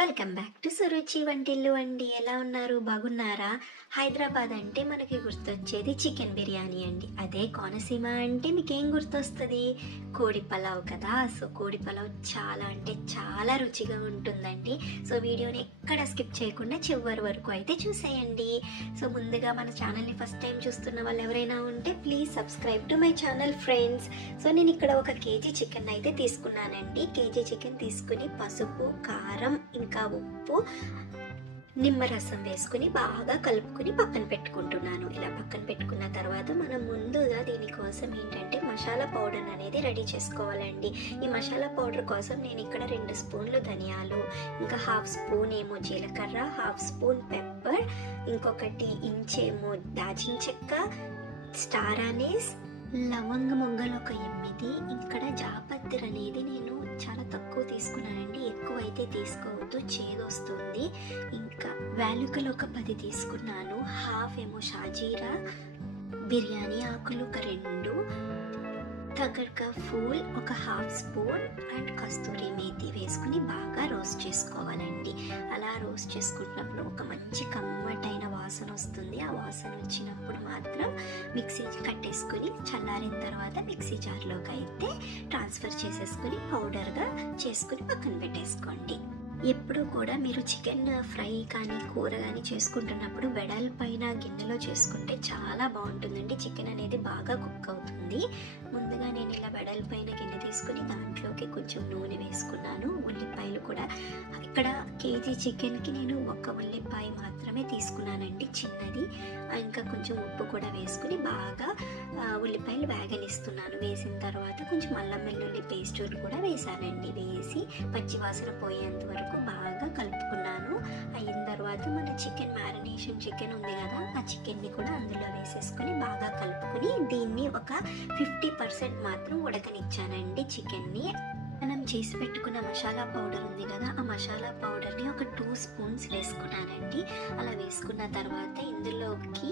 Welcome back to Suruchi వంటిల్లు అండి. ఎలా ఉన్నారు? బాగున్నారా? హైదరాబాద్ అంటే మనకి గుర్తొచ్చేది చికెన్ బిర్యానీ అండి. అదే కోనసీమ అంటే మీకేం గుర్తొస్తుంది? కోడి పలావ్ కదా. సో కోడి పలావ్ చాలా అంటే చాలా రుచిగా ఉంటుందండి. సో వీడియోని ఎక్కడ స్కిప్ చేయకుండా చివరి వరకు అయితే చూసేయండి. సో ముందుగా మన ఛానల్ని ఫస్ట్ టైం చూస్తున్న వాళ్ళు ఎవరైనా ఉంటే please subscribe to my channel friends. So నేను ఇక్కడ 1 కేజీ చికెన్ అయితే తీసుకున్నానండి. కేజీ చికెన్ తీసుకుని పసుపు, కారం, ఇంకా ఉప్పు, నిమ్మరసం వేసుకుని బాగా కలుపుకుని పక్కన పెట్టుకుంటున్నాను. ఇలా పక్కన పెట్టుకున్న తర్వాత మనం ముందుగా దీనికోసం ఏంటంటే మసాలా పౌడర్ అనేది రెడీ చేసుకోవాలండి. ఈ మసాలా పౌడర్ కోసం నేను ఇక్కడ 2 స్పూన్లు ధనియాలు, ఇంకా 1/2 స్పూన్ ఏమో జీలకర్ర, 1/2 స్పూన్ పెప్పర్, ఇంకొకటి ఇంచేమో దాల్చిన చెక్క, స్టార్ అనీస్, లవంగ మొగ్గలు ఒక 8, ఇక్కడ జాపత్రి అనేది నేను చాలా తక్కువ తీసుకున్నానండి. ఎక్కువ అయితే తీసుకోవద్దు, చేదు వస్తుంది. ఇంకా యాలకులు ఒక 10 తీసుకున్నాను. 1/2 ఏమో షాజీరా, బిర్యానీ ఆకులు ఒక 2, తగడ్కా ఫూల్ ఒక 1/2 స్పూన్, అండ్ కస్తూరి మేతి వేసుకుని బాగా రోస్ట్ చేసుకోవాలండి. అలా రోస్ట్ చేసుకుంటున్నప్పుడు ఒక మంచి కమ్మటైన వాసన వస్తుంది. ఆ వాసన వచ్చినప్పుడు మాత్రం మిక్సీ కట్టేసుకుని చల్లారిన తర్వాత మిక్సీ జార్లోకి అయితే ట్రాన్స్ఫర్ చేసేసుకుని పౌడర్గా చేసుకుని పక్కన పెట్టేసుకోండి. ఎప్పుడు కూడా మీరు చికెన్ ఫ్రై కానీ కూర కానీ చేసుకుంటున్నప్పుడు వెడల్పైన గిన్నెలో చేసుకుంటే చాలా బాగుంటుందండి. చికెన్ అనేది బాగా కుక్ అవుతుంది. ముందుగా నేను ఇలా వెడల్పైన గిన్నె తీసుకుని దాంట్లోకి కొంచెం నూనె వేసుకున్నాను. ఉల్లిపాయలు కూడా ఇక్కడ కేజీ చికెన్కి నేను 1 ఉల్లిపాయ మాత్రమే తీసుకున్నానండి, చిన్నది. ఇంకా కొంచెం ఉప్పు కూడా వేసుకుని బాగా ఉల్లిపాయలు వేగనిస్తున్నాను. వేసిన తర్వాత కొంచెం అల్లం వెల్లుల్లి పేస్ట్ కూడా వేసానండి. వేసి పచ్చివాసన పోయేంత వరకు బాగా కలుపుకున్నాను. అయిన తర్వాత మన చికెన్ మ్యారినేషన్ చికెన్ ఉంది కదా, ఆ చికెన్ని కూడా అందులో వేసేసుకుని బాగా కలుపుకుని దీన్ని ఒక 50% మాత్రం ఉడకనిచ్చానండి. చికెన్ని మనం చేసి పెట్టుకున్న మసాలా పౌడర్ ఉంది కదా, ఆ మసాలా పౌడర్ని ఒక 2 స్పూన్స్ వేసుకున్నానండి. అలా వేసుకున్న తర్వాత ఇందులోకి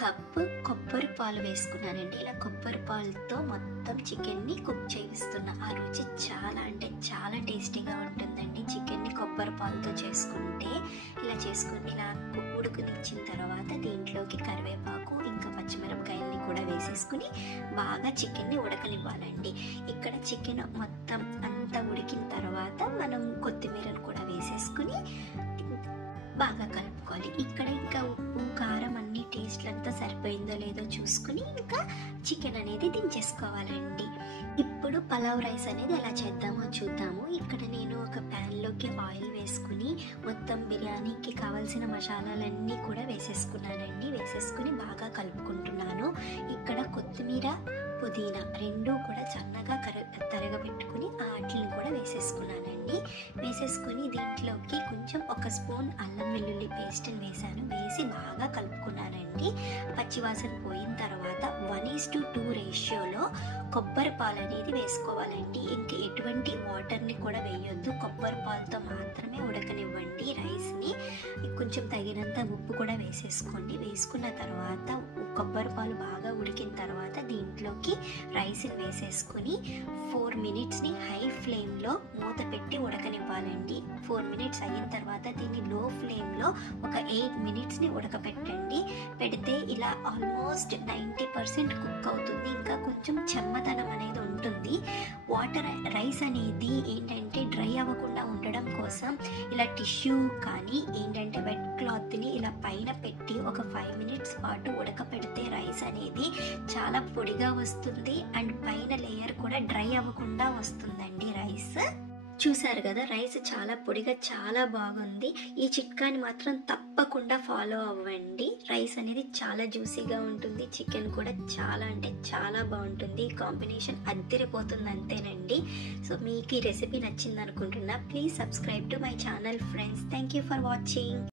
కప్పు కొబ్బరి పాలు వేసుకున్నానండి. ఇలా కొబ్బరి పాలతో మొత్తం చికెన్ని కుక్ చేయిస్తున్నా. ఆ రుచి చాలా అంటే చాలా టేస్టీగా ఉంటుందండి. చికెన్ని కొబ్బరి పాలతో చేసుకుంటే ఇలా చేసుకుని ఇలా ఉడుకునిచ్చిన తర్వాత దీంట్లోకి కరివేపాకు ఇంకా పచ్చిమిరపకాయల్ని కూడా వేసేసుకుని బాగా చికెన్ని ఉడకనివ్వాలండి. ఇక్కడ చికెన్ మొత్తం అంతా ఉడికిన తర్వాత మనం కొత్తిమీరను కూడా వేసేసుకుని బాగా కలుపుకోవాలి. ఇక్కడ ఇంకా ఉప్పు కారం అన్ని టేస్ట్లు అంతా సరిపోయిందో లేదో చూసుకుని ఇంకా చికెన్ అనేది దించేసుకోవాలండి. ఇప్పుడు పలావ్ రైస్ అనేది ఎలా చేద్దామో చూద్దాము. ఇక్కడ నేను ఒక ప్యాన్లోకి ఆయిల్ వేసుకుని మొత్తం బిర్యానీకి కావాల్సిన మసాలాలన్నీ కూడా వేసేసుకున్నానండి. వేసేసుకుని బాగా కలుపుకుంటున్నాను. ఇక్కడ కొత్తిమీర, పుదీనా 2 కూడా సన్నగా తరగబెట్టుకుని వాటిని కూడా వేసేసుకున్నానండి. వేసేసుకుని దీంట్లోకి కొంచెం 1 స్పూన్ అల్లం వెల్లుల్లి పేస్ట్ని వేసాను. వేసి బాగా కలుపుకున్నానండి. పచ్చివాసన పోయిన తర్వాత 1:2 రేషియోలో కొబ్బరి పాలు అనేది వేసుకోవాలండి. ఇంకా ఎటువంటి వాటర్ని కూడా వేయొద్దు. కొబ్బరి పాలతో మాత్రమే ఉడకనివ్వండి రైస్ని. కొంచెం తగినంత ఉప్పు కూడా వేసేసుకోండి. వేసుకున్న తర్వాత కొబ్బరి పాలు బాగా ఉడికిన తర్వాత దీంట్లోకి రైస్ని వేసేసుకుని 4 మినిట్స్ని హై ఫ్లేమ్లో మూత పెట్టి ఉడకనివ్వాలండి. 4 మినిట్స్ అయిన తర్వాత దీన్ని లో ఫ్లేమ్లో ఒక 8 మినిట్స్ని ఉడకపెట్టండి. పెడితే ఇలా ఆల్మోస్ట్ 90% కుక్ అవుతుంది. ఇంకా కొంచెం చెమ్మదనం అనేది ఉంటుంది. రైస్ అనేది ఏంటంటే డ్రై అవ్వకుండా ఉండడం కోసం ఇలా టిష్యూ కానీ ఏంటంటే వెట్ క్లాత్ని ఇలా పైన పెట్టి ఒక 5 మినిట్స్ పాటు ఉడకపెడితే రైస్ అనేది చాలా పొడిగా వస్తుంది. అండ్ పైన లేయర్ కూడా డ్రై అవ్వకుండా వస్తుందండి రైస్. చూసారు కదా, రైస్ చాలా పొడిగా చాలా బాగుంది. ఈ చిట్కాని మాత్రం తప్పకుండా ఫాలో అవ్వండి. రైస్ అనేది చాలా జ్యూసీగా ఉంటుంది. చికెన్ కూడా చాలా అంటే చాలా బాగుంటుంది. కాంబినేషన్ అద్దరిపోతుంది అంతేనండి. సో మీకు ఈ రెసిపీ నచ్చింది అనుకుంటున్నా. Please subscribe to my channel friends. Thank you for watching.